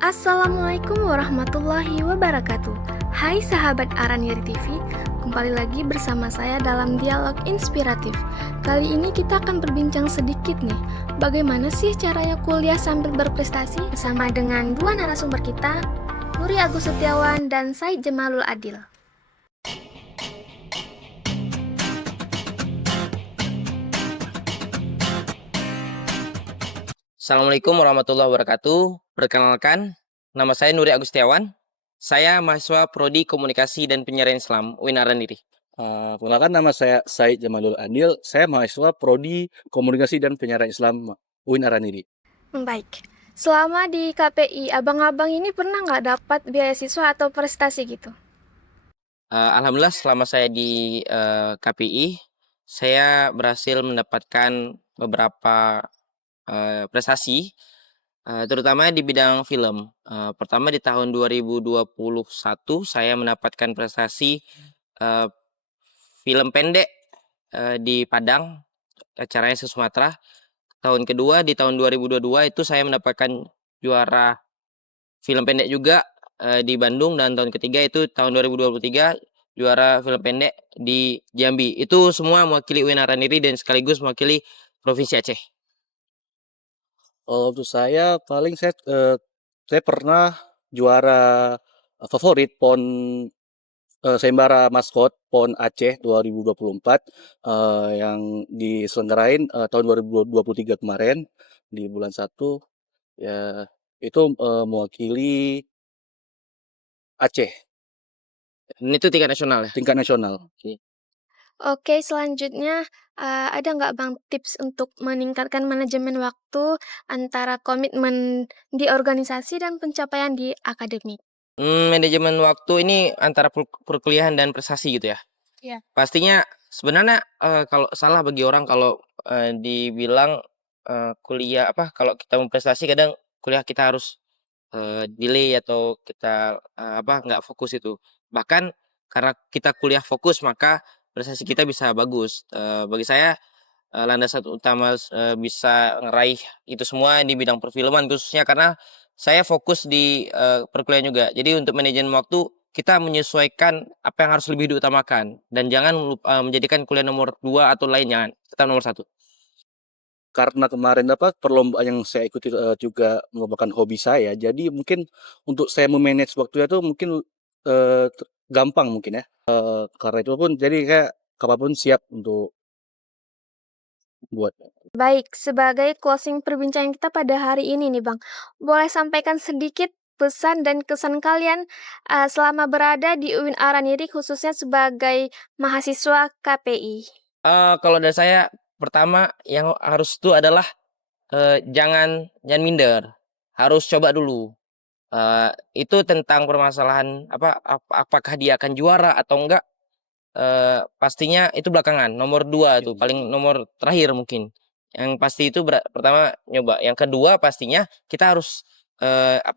Assalamualaikum warahmatullahi wabarakatuh. Hai sahabat Araniri TV, kembali lagi bersama saya dalam dialog inspiratif. Kali ini kita akan berbincang sedikit nih, bagaimana sih caranya kuliah sambil berprestasi bersama dengan dua narasumber kita, Nuri Agus Setiawan dan Said Jamalul Adil. Assalamualaikum warahmatullahi wabarakatuh. Perkenalkan, nama saya Nuri Agus Setiawan. Saya mahasiswa Prodi Komunikasi dan Penyiaran Islam UIN Araniri. Perkenalkan, nama saya Said Jamalul Adil. Saya mahasiswa Prodi Komunikasi dan Penyiaran Islam UIN Araniri. Baik, selama di KPI, abang-abang ini pernah nggak dapat beasiswa atau prestasi gitu? Alhamdulillah selama saya di KPI, saya berhasil mendapatkan beberapa prestasi, terutama di bidang film. Pertama di tahun 2021 saya mendapatkan prestasi film pendek di Padang, acaranya se-Sumatera. Tahun kedua di tahun 2022 itu saya mendapatkan juara film pendek juga di Bandung, dan tahun ketiga itu tahun 2023 juara film pendek di Jambi. Itu semua mewakili UIN Araniri dan sekaligus mewakili Provinsi Aceh. Untuk saya paling saya pernah juara favorit PON Sayembara Maskot PON Aceh 2024 yang diselenggarain tahun 2023 kemarin di bulan 1 ya, itu mewakili Aceh Dan itu tingkat nasional ya. tingkat nasional. Oke, selanjutnya ada nggak Bang tips untuk meningkatkan manajemen waktu antara komitmen di organisasi dan pencapaian di akademik? Manajemen waktu ini antara perkuliahan dan prestasi gitu ya. Iya. Pastinya sebenarnya kalau salah bagi orang kalau dibilang kuliah kalau kita mau prestasi kadang kuliah kita harus delay atau kita nggak fokus itu. Bahkan karena kita kuliah fokus maka prestasi kita bisa bagus. Bagi saya landasan utama bisa ngeraih itu semua di bidang perfilman khususnya karena saya fokus di perkuliahan juga. Jadi untuk manajemen waktu kita menyesuaikan apa yang harus lebih diutamakan dan jangan menjadikan kuliah nomor 2 atau lain, jangan, tetap nomor 1. Karena kemarin perlombaan yang saya ikuti juga merupakan hobi saya, jadi mungkin untuk saya memanage waktunya tuh mungkin gampang mungkin ya. Karena itu pun jadi kayak kapanpun siap untuk buat. Baik, sebagai closing perbincangan kita pada hari ini nih Bang, boleh sampaikan sedikit pesan dan kesan kalian selama berada di UIN Araniri khususnya sebagai mahasiswa KPI. Kalau dari saya pertama yang harus itu adalah jangan minder, harus coba dulu. Itu tentang permasalahan apakah dia akan juara atau enggak, pastinya itu belakangan, nomor 2 tuh, paling nomor terakhir mungkin. Yang pasti itu pertama nyoba, yang kedua pastinya kita harus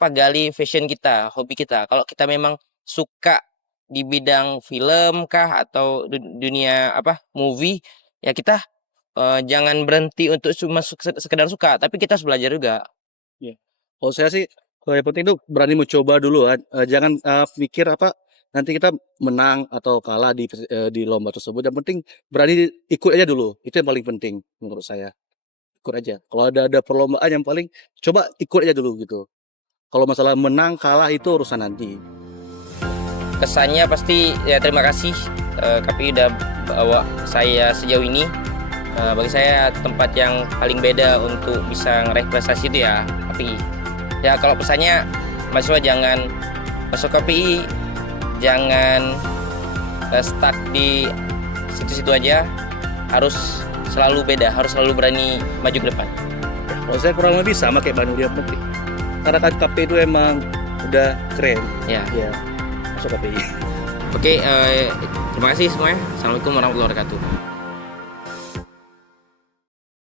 gali passion kita, hobi kita. Kalau kita memang suka di bidang film kah atau dunia movie, ya kita jangan berhenti untuk cuma sekedar suka, tapi kita harus belajar juga. Iya. Kalau saya sih, kalau yang penting itu berani mencoba dulu kan. Jangan pikir nanti kita menang atau kalah di lomba tersebut. Yang penting berani ikut aja dulu. Itu yang paling penting menurut saya. Ikut aja. Kalau ada perlombaan yang paling coba ikut aja dulu gitu. Kalau masalah menang kalah itu urusan nanti. Kesannya pasti ya terima kasih KPI udah bawa saya sejauh ini. Bagi saya tempat yang paling beda untuk bisa ngeraih prestasi itu ya KPI. Ya kalau pesannya mahasiswa jangan masuk KPI, jangan stuck di situ-situ aja, harus selalu beda, harus selalu berani maju ke depan. Kalau saya kurang lebih sama kayak Bang Nuri, karena kan KPI itu emang udah keren. Ya. Ya, masuk KPI. Oke, terima kasih semuanya. Assalamualaikum warahmatullahi wabarakatuh.